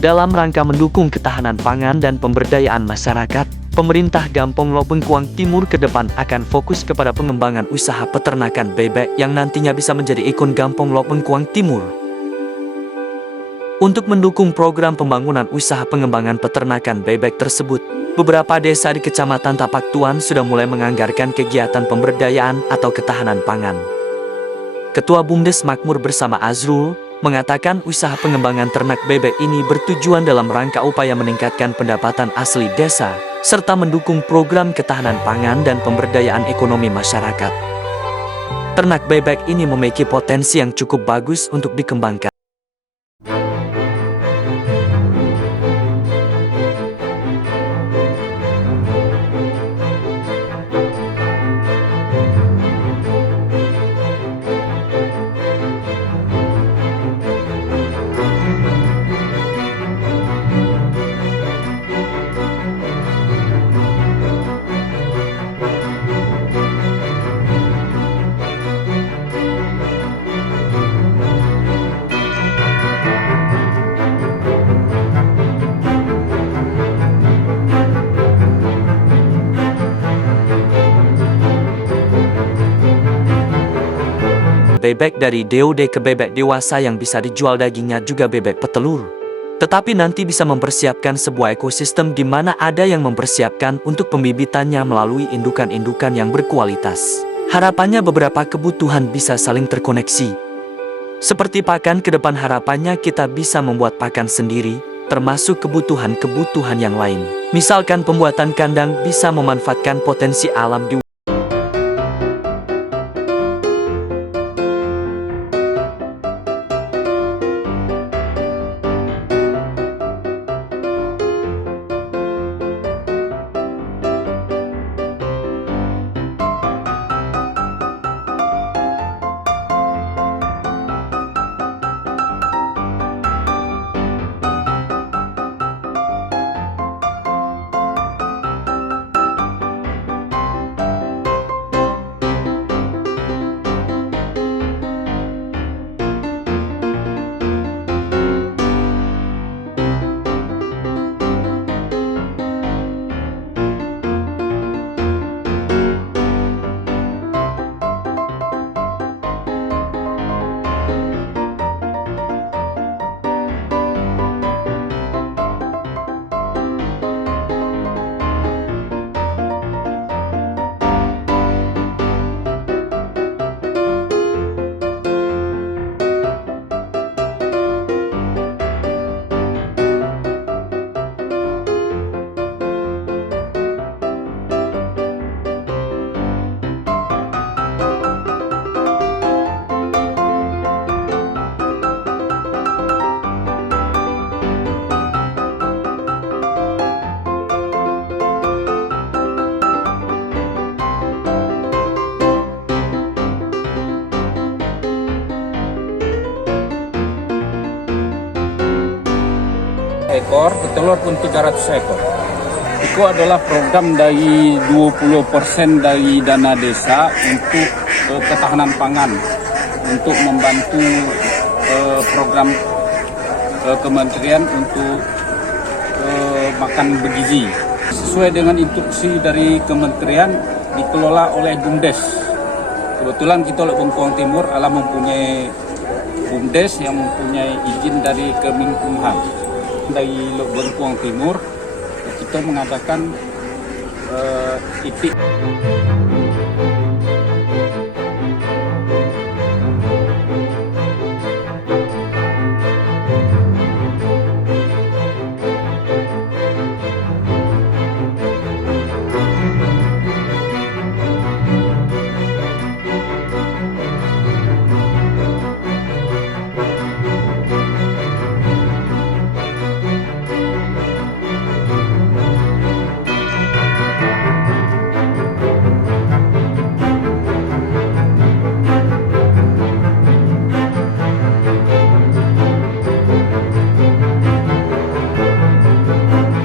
Dalam rangka mendukung ketahanan pangan dan pemberdayaan masyarakat, pemerintah Gampong Lo Bengkuang Timur ke depan akan fokus kepada pengembangan usaha peternakan bebek yang nantinya bisa menjadi ikon Gampong Lo Bengkuang Timur. Untuk mendukung program pembangunan usaha pengembangan peternakan bebek tersebut, beberapa desa di Kecamatan Tapak Tuan sudah mulai menganggarkan kegiatan pemberdayaan atau ketahanan pangan. Ketua BUMDes Makmur bersama Azrul mengatakan usaha pengembangan ternak bebek ini bertujuan dalam rangka upaya meningkatkan pendapatan asli desa, serta mendukung program ketahanan pangan dan pemberdayaan ekonomi masyarakat. Ternak bebek ini memiliki potensi yang cukup bagus untuk dikembangkan. Bebek dari DOD ke bebek dewasa yang bisa dijual dagingnya juga bebek petelur. Tetapi nanti bisa mempersiapkan sebuah ekosistem di mana ada yang mempersiapkan untuk pembibitannya melalui indukan-indukan yang berkualitas. Harapannya beberapa kebutuhan bisa saling terkoneksi. Seperti pakan, ke depan harapannya kita bisa membuat pakan sendiri, termasuk kebutuhan-kebutuhan yang lain. Misalkan pembuatan kandang bisa memanfaatkan potensi alam di ekor, petelur pun 300 ekor. Itu adalah program dari 20% dari dana desa untuk ketahanan pangan, untuk membantu program kementerian untuk makan bergizi. Sesuai dengan instruksi dari kementerian, dikelola oleh BUMDes. Kebetulan kita oleh Bengkuang Timur mempunyai BUMDes yang mempunyai izin dari Kemenkumham. Dari Bengkuang Timur kita mengadakan IPIK.